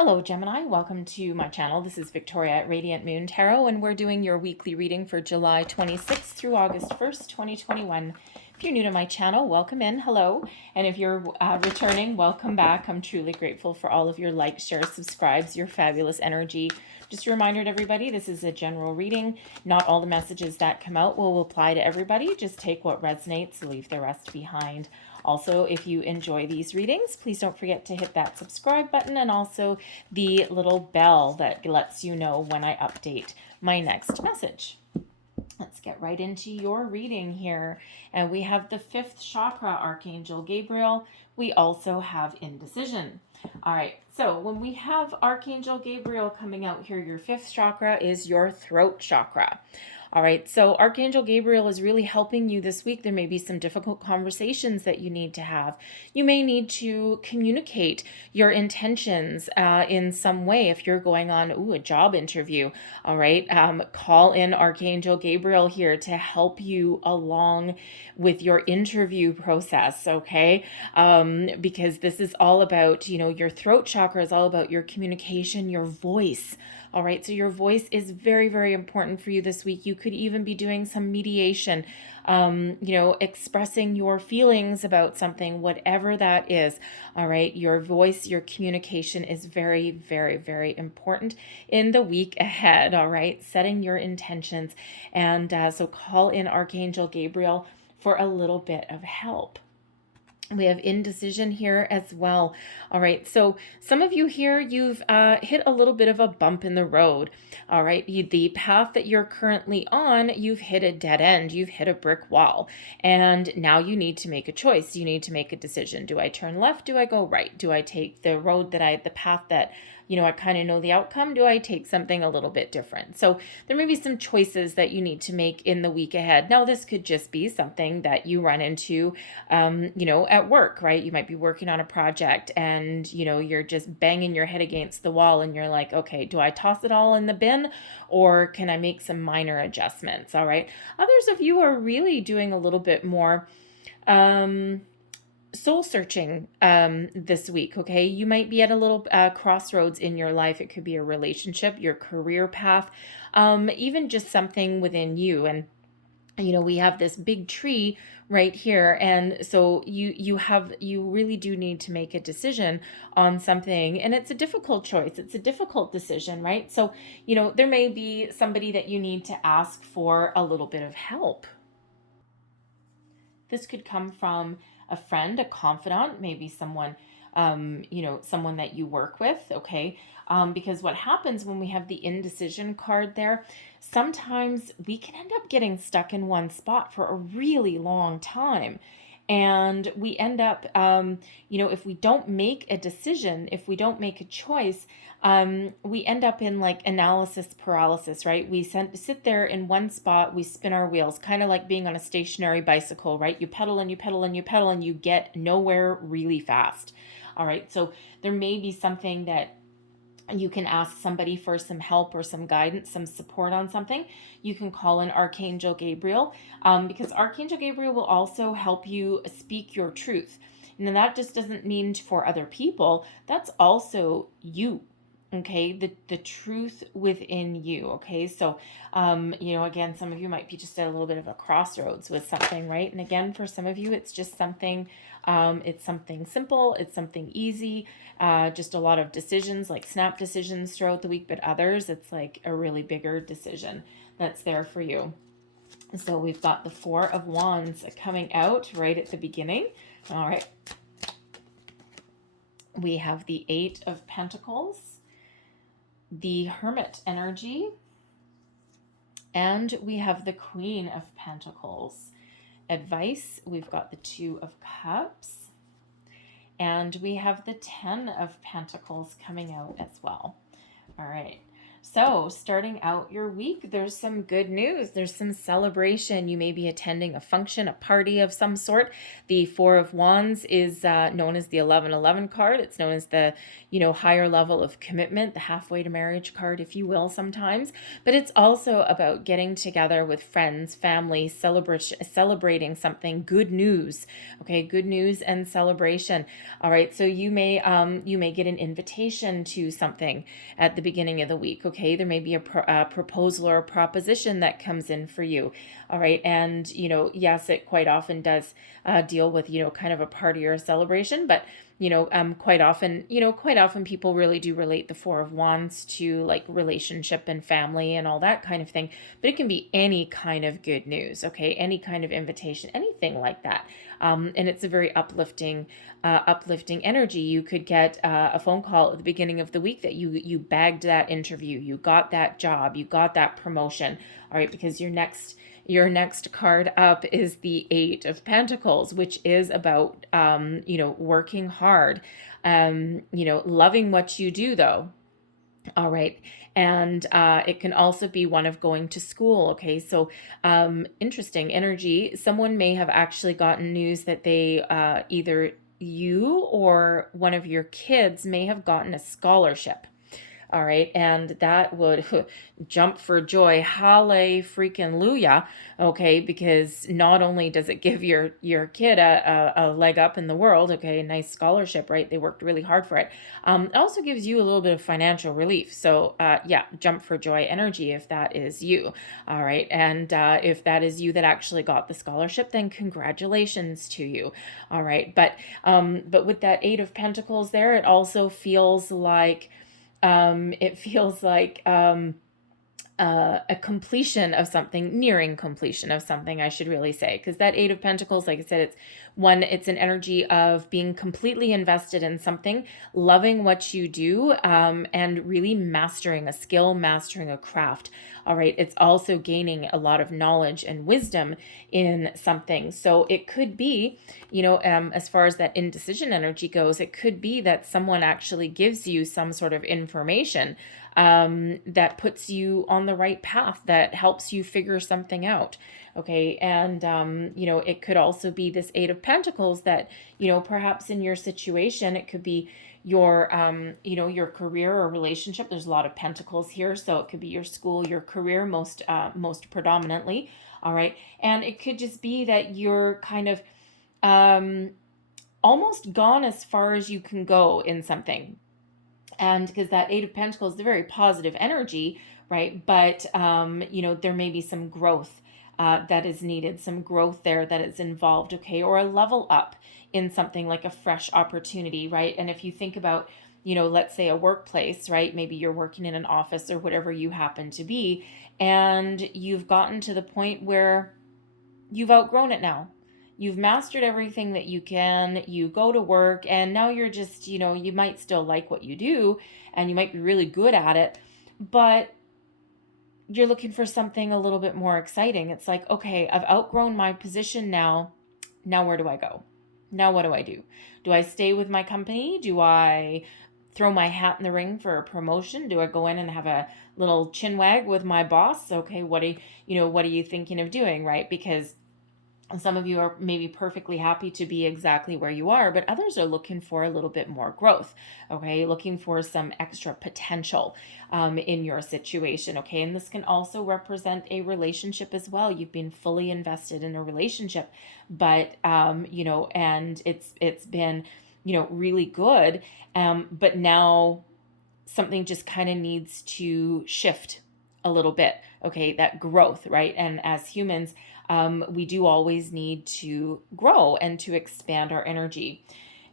Hello Gemini, welcome to my channel. This is Victoria at Radiant Moon Tarot, and we're doing your weekly reading for July 26th through August 1st, 2021. If you're new to my channel, welcome in, hello. And if you're returning, welcome back. I'm truly grateful for all of your likes, shares, subscribes, your fabulous energy. Just a reminder to everybody, this is a general reading. Not all the messages that come out will apply to everybody. Just take what resonates, leave the rest behind. Also, if you enjoy these readings, please don't forget to hit that subscribe button and also the little bell that lets you know when I update my next message. Let's get right into your reading here. And we have the fifth chakra, Archangel Gabriel. We also have indecision. All right, so when we have Archangel Gabriel coming out here, your fifth chakra is your throat chakra. All right, so Archangel Gabriel is really helping you this week. There may be some difficult conversations that you need to have. You may need to communicate your intentions in some way if you're going on a job interview. All right, call in Archangel Gabriel here to help you along with your interview process, okay? Because this is all about, your throat chakra is all about your communication, your voice. All right, so your voice is very, very important for you this week. You could even be doing some mediation, expressing your feelings about something, whatever that is. All right, your voice, your communication is very, very, very important in the week ahead. All right, setting your intentions. And so call in Archangel Gabriel for a little bit of help. We have indecision here as well. All right, so some of you here, you've hit a little bit of a bump in the road. All right, the path that you're currently on, you've hit a dead end. You've hit a brick wall. And now you need to make a choice. You need to make a decision. Do I turn left? Do I go right? Do I take the path that I kind of know the outcome? Do I take something a little bit different? So there may be some choices that you need to make in the week ahead. Now, this could just be something that you run into, at work, right? You might be working on a project and, you're just banging your head against the wall and you're like, okay, do I toss it all in the bin or can I make some minor adjustments? All right. Others of you are really doing a little bit more, soul searching this week. Okay, you might be at a little crossroads in your life. It could be a relationship, your career path, even just something within you. And we have this big tree right here, and so you really do need to make a decision on something, and it's a difficult choice. It's a difficult decision, right? So there may be somebody that you need to ask for a little bit of help. This could come from a friend, a confidant, maybe someone, someone that you work with, okay? Because what happens when we have the indecision card there, sometimes we can end up getting stuck in one spot for a really long time. And we end up, if we don't make a decision, if we don't make a choice, we end up in like analysis paralysis, right? We sit there in one spot, we spin our wheels, kind of like being on a stationary bicycle, right? You pedal and you pedal and you pedal and you get nowhere really fast. All right, so there may be something that you can ask somebody for some help or some guidance, some support on something. You can call in Archangel Gabriel because Archangel Gabriel will also help you speak your truth. And that just doesn't mean for other people. That's also you. Okay, the truth within you. Okay, so again, some of you might be just at a little bit of a crossroads with something, right? And again, for some of you, it's just something, it's something simple, it's something easy, just a lot of decisions, like snap decisions throughout the week. But others, it's like a really bigger decision that's there for you. So we've got the Four of Wands coming out right at the beginning. All right, we have the Eight of Pentacles, the Hermit energy, and we have the Queen of Pentacles. Advice, we've got the Two of Cups, and we have the Ten of Pentacles coming out as well. All right, So, starting out your week, there's some good news. There's some celebration. You may be attending a function, a party of some sort. The Four of Wands is known as the 1111 card. It's known as the, higher level of commitment, the halfway to marriage card, if you will, sometimes. But it's also about getting together with friends, family, celebrating something. Good news. Okay, good news and celebration. All right, so you may get an invitation to something at the beginning of the week. Okay, there may be a proposal or a proposition that comes in for you. All right, and yes, it quite often does deal with kind of a party or a celebration, but quite often people really do relate the Four of Wands to like relationship and family and all that kind of thing. But it can be any kind of good news, okay, any kind of invitation, anything like that. And it's a very uplifting energy. You could get a phone call at the beginning of the week that you bagged that interview, you got that job, you got that promotion. All right, because your next card up is the Eight of Pentacles, which is about working hard, loving what you do though. All right. And it can also be one of going to school. Okay. So interesting energy. Someone may have actually gotten news that they either you or one of your kids may have gotten a scholarship. All right. And that would jump for joy. Halle freaking Luya. Okay. Because not only does it give your kid a leg up in the world. Okay. A nice scholarship, right? They worked really hard for it. It also gives you a little bit of financial relief. So, yeah, jump for joy energy if that is you. All right. And if that is you that actually got the scholarship, then congratulations to you. All right. But with that Eight of Pentacles there, it also feels like, a completion of something, nearing completion of something, I should really say, because that Eight of Pentacles, like I said, it's an energy of being completely invested in something, loving what you do, and really mastering a skill, mastering a craft. All right. It's also gaining a lot of knowledge and wisdom in something. So it could be, as far as that indecision energy goes, it could be that someone actually gives you some sort of information that puts you on the right path, that helps you figure something out. Okay. And, it could also be this Eight of Pentacles that, perhaps in your situation, it could be your career or relationship. There's a lot of pentacles here. So it could be your school, your career, most predominantly. All right. And it could just be that you're kind of, almost gone as far as you can go in something. And because that Eight of Pentacles is a very positive energy, right? But, there may be some growth that is needed, some growth there that is involved, okay? Or a level up in something like a fresh opportunity, right? And if you think about, let's say a workplace, right? Maybe you're working in an office or whatever you happen to be, and you've gotten to the point where you've outgrown it now. You've mastered everything that you can. You go to work and now you're just, you might still like what you do and you might be really good at it, but you're looking for something a little bit more exciting. It's like, okay, I've outgrown my position now. Now where do I go? Now what do I do? Do I stay with my company? Do I throw my hat in the ring for a promotion? Do I go in and have a little chin wag with my boss? Okay, what are you thinking of doing, right? Because some of you are maybe perfectly happy to be exactly where you are, but others are looking for a little bit more growth, okay? Looking for some extra potential in your situation, okay? And this can also represent a relationship as well. You've been fully invested in a relationship, but, and it's been, really good, but now something just kind of needs to shift a little bit, okay? That growth, right? And as humans, we do always need to grow and to expand our energy.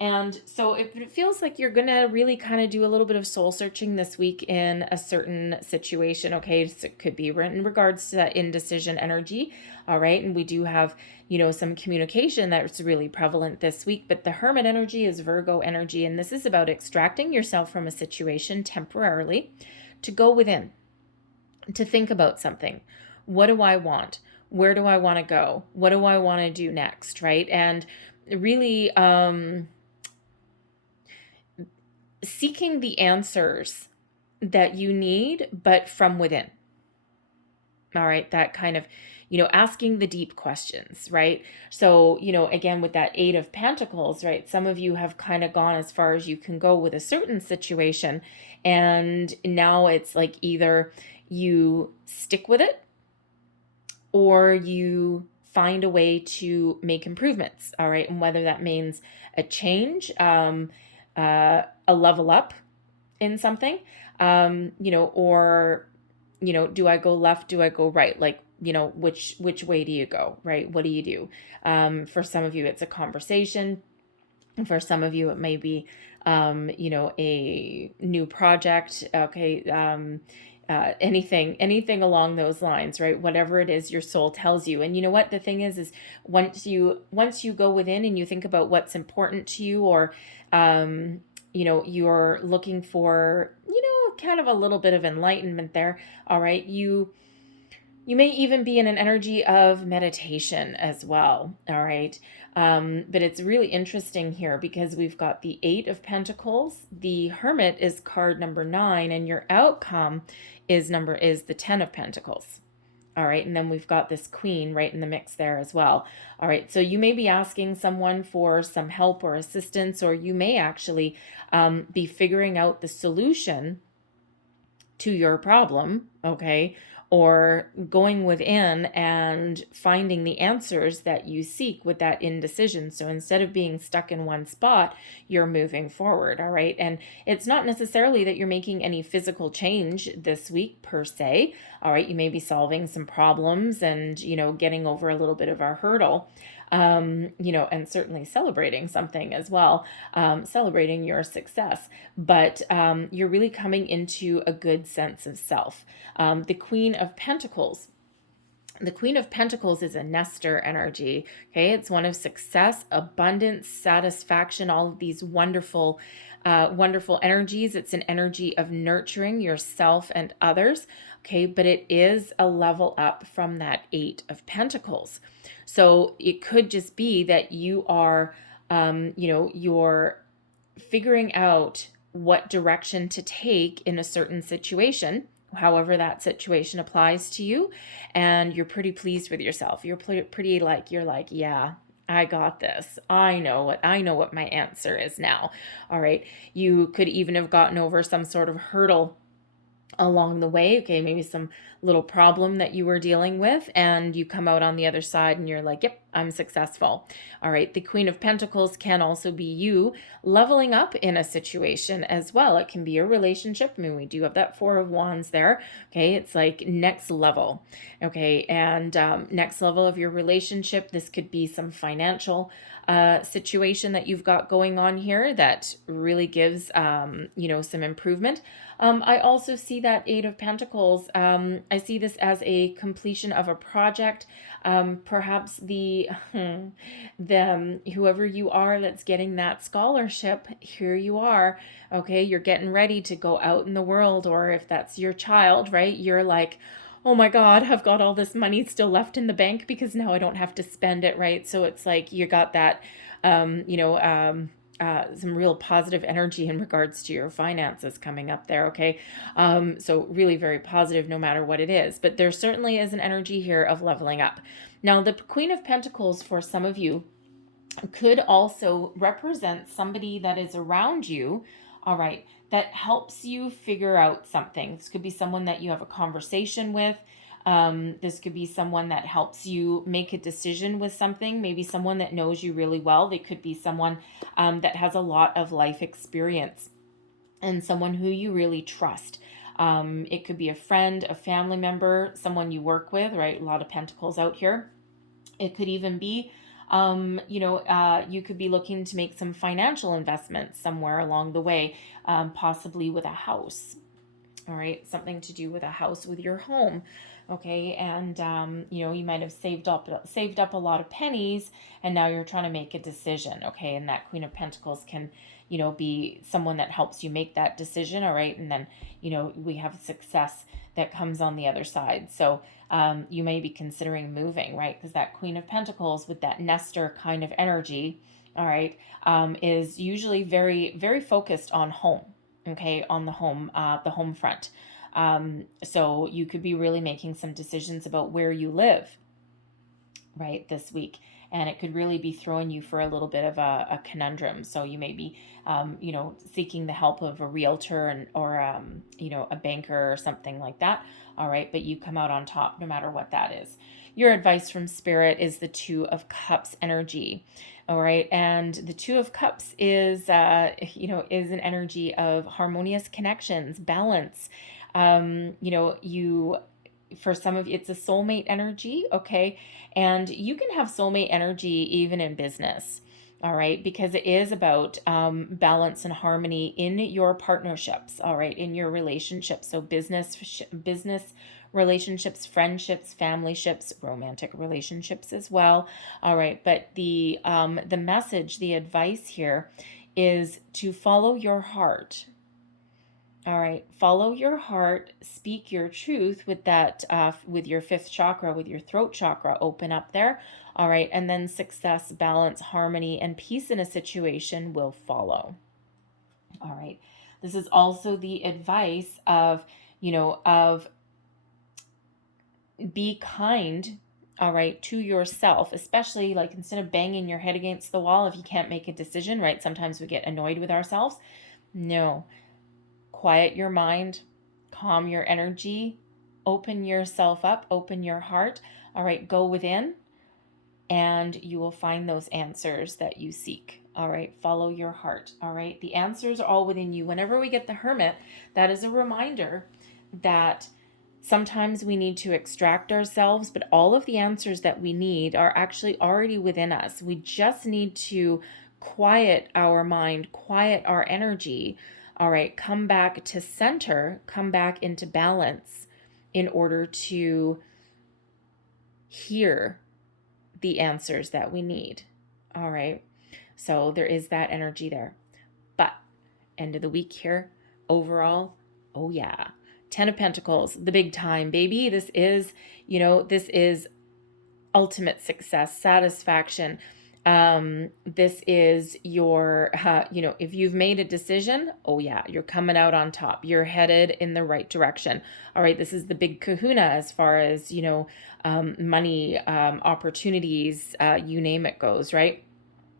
And so if it feels like you're going to really kind of do a little bit of soul searching this week in a certain situation, okay, so it could be in regards to that indecision energy, all right, and we do have, some communication that's really prevalent this week, but the Hermit energy is Virgo energy, and this is about extracting yourself from a situation temporarily to go within, to think about something. What do I want? Where do I want to go? What do I want to do next, right? And really seeking the answers that you need, but from within. All right, that kind of, asking the deep questions, right? So, again, with that Eight of Pentacles, right, some of you have kind of gone as far as you can go with a certain situation. And now it's like either you stick with it or you find a way to make improvements. All right. And whether that means a change, a level up in something, or do I go left? Do I go right? Like, which way do you go, right? What do you do? For some of you, it's a conversation. And for some of you, it may be, a new project. Okay. Anything along those lines, right? Whatever it is your soul tells you. And you know what the thing is once you go within and you think about what's important to you, or you're looking for, kind of a little bit of enlightenment there. All right. You may even be in an energy of meditation as well. All right. But it's really interesting here because we've got the Eight of Pentacles. The Hermit is card number 9, and your outcome is the 10 of Pentacles. All right. And then we've got this Queen right in the mix there as well. All right. So you may be asking someone for some help or assistance, or you may actually be figuring out the solution to your problem. Okay. Or going within and finding the answers that you seek with that indecision. So instead of being stuck in one spot, you're moving forward. All right. And it's not necessarily that you're making any physical change this week per se. All right. You may be solving some problems and, getting over a little bit of a hurdle. And certainly celebrating something as well, celebrating your success. But you're really coming into a good sense of self. The Queen of Pentacles. The Queen of Pentacles is a nester energy. Okay, it's one of success, abundance, satisfaction, all of these wonderful energies. It's an energy of nurturing yourself and others. Okay, but it is a level up from that Eight of Pentacles. So it could just be that you are, you're figuring out what direction to take in a certain situation, however that situation applies to you, and you're pretty pleased with yourself. You're pretty like, yeah, I got this. I know what my answer is now. All right. You could even have gotten over some sort of hurdle along the way. Okay, maybe some little problem that you were dealing with, and you come out on the other side and you're like, yep, I'm successful. All right. The Queen of Pentacles can also be you leveling up in a situation as well. It can be a relationship. I mean, we do have that Four of Wands there. Okay. It's like next level. Okay. And next level of your relationship. This could be some financial situation that you've got going on here that really gives, some improvement. I also see that Eight of Pentacles. I see this as a completion of a project. Perhaps whoever you are that's getting that scholarship, here you are. Okay, you're getting ready to go out in the world, or if that's your child, right? You're like, oh my God, I've got all this money still left in the bank because now I don't have to spend it, right? So it's like you got that, some real positive energy in regards to your finances coming up there, okay? So really very positive no matter what it is. But there certainly is an energy here of leveling up. Now, the Queen of Pentacles for some of you could also represent somebody that is around you, all right, that helps you figure out something. This could be someone that you have a conversation with. This could be someone that helps you make a decision with something, maybe someone that knows you really well. They could be someone that has a lot of life experience and someone who you really trust. It could be a friend, a family member, someone you work with, right? A lot of pentacles out here. It could even be, you could be looking to make some financial investments somewhere along the way, possibly with a house. All right, something to do with a house, with your home. Okay, and you might have saved up a lot of pennies, and now you're trying to make a decision. Okay, and that Queen of Pentacles can, be someone that helps you make that decision. All right, and then we have success that comes on the other side. So you may be considering moving, right? Because that Queen of Pentacles with that nester kind of energy, all right, is usually very, very focused on home. okay, on the home front. So you could be really making some decisions about where you live, right, this week. And it could really be throwing you for a little bit of a conundrum. So you may be, seeking the help of a realtor or, a banker or something like that. All right. But you come out on top no matter what that is. Your advice from Spirit is the Two of Cups energy. All right. And the Two of Cups is an energy of harmonious connections, balance. For some of you, it's a soulmate energy, okay? And you can have soulmate energy even in business, all right? Because it is about balance and harmony in your partnerships, all right? In your relationships. So business relationships, friendships, family ships, romantic relationships as well, all right? But the message, the advice here is to follow your heart. All right, follow your heart, speak your truth with that, with your fifth chakra, with your throat chakra, open up there. All right, and then success, balance, harmony, and peace in a situation will follow. All right, this is also the advice of, of be kind, all right, to yourself, especially like instead of banging your head against the wall if you can't make a decision, right? Sometimes we get annoyed with ourselves. No, quiet your mind, calm your energy, open yourself up, open your heart. All right, go within and you will find those answers that you seek. All right, follow your heart. All right, the answers are all within you. Whenever we get the Hermit, that is a reminder that sometimes we need to extract ourselves, but all of the answers that we need are actually already within us. We just need to quiet our mind, quiet our energy. All right, come back to center, come back into balance in order to hear the answers that we need. All right, so there is that energy there. But end of the week here, overall, oh yeah, 10 of Pentacles, the big time, baby. This is ultimate success, satisfaction. This is your, if you've made a decision, oh yeah, you're coming out on top. You're headed in the right direction. All right, this is the big kahuna as far as, money, opportunities, you name it goes, right?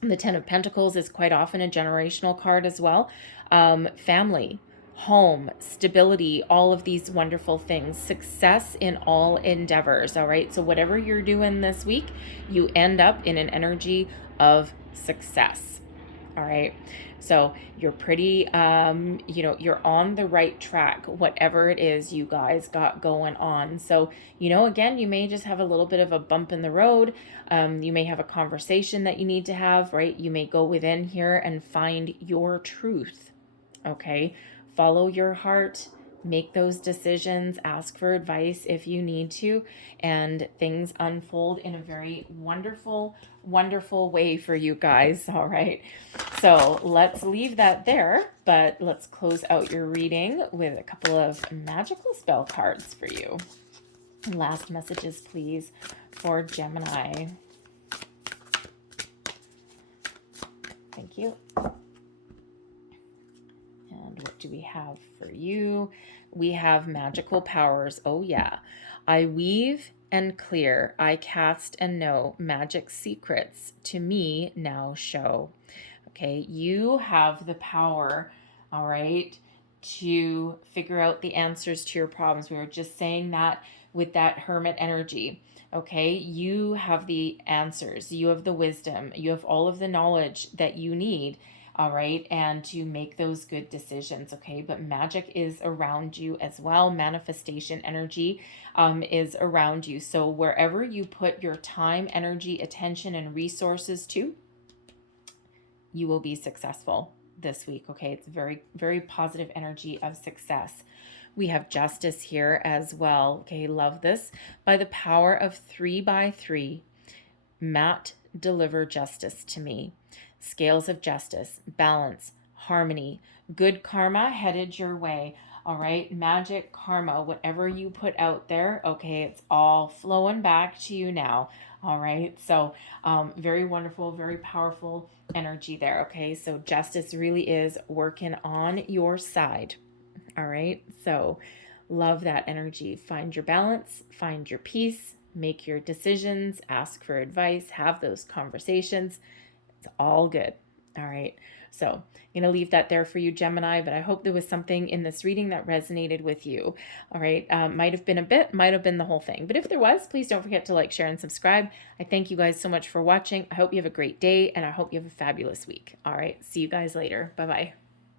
The 10 of Pentacles is quite often a generational card as well. Family, home, stability, all of these wonderful things, success in all endeavors. All right. So whatever you're doing this week, you end up in an energy of success. All right. So you're pretty, you're on the right track, whatever it is you guys got going on. So, again, you may just have a little bit of a bump in the road. You may have a conversation that you need to have, right? You may go within here and find your truth. Okay. Follow your heart, make those decisions, ask for advice if you need to, and things unfold in a very wonderful, wonderful way for you guys. All right. So let's leave that there, but let's close out your reading with a couple of magical spell cards for you. Last messages, please, for Gemini. Thank you. And what do we have for you? We have magical powers. Oh, yeah. I weave and clear. I cast and know. Magic secrets to me now show. Okay, you have the power, all right, to figure out the answers to your problems. We were just saying that with that Hermit energy. Okay, you have the answers. You have the wisdom. You have all of the knowledge that you need. All right, and to make those good decisions, okay? But magic is around you as well. Manifestation energy is around you. So wherever you put your time, energy, attention, and resources to, you will be successful this week, okay? It's very, very positive energy of success. We have justice here as well, okay? Love this. By the power of 3 by 3, Matt, deliver justice to me. Scales of justice, balance, harmony, good karma headed your way. All right, magic karma, whatever you put out there, okay, it's all flowing back to you now. All right. So, very wonderful, very powerful energy there. Okay. So, justice really is working on your side. All right. So, love that energy. Find your balance, find your peace, make your decisions, ask for advice, have those conversations. It's all good. All right. So I'm going to leave that there for you, Gemini, but I hope there was something in this reading that resonated with you. All right. Might have been a bit, might have been the whole thing. But if there was, please don't forget to like, share, and subscribe. I thank you guys so much for watching. I hope you have a great day, and I hope you have a fabulous week. All right. See you guys later. Bye-bye.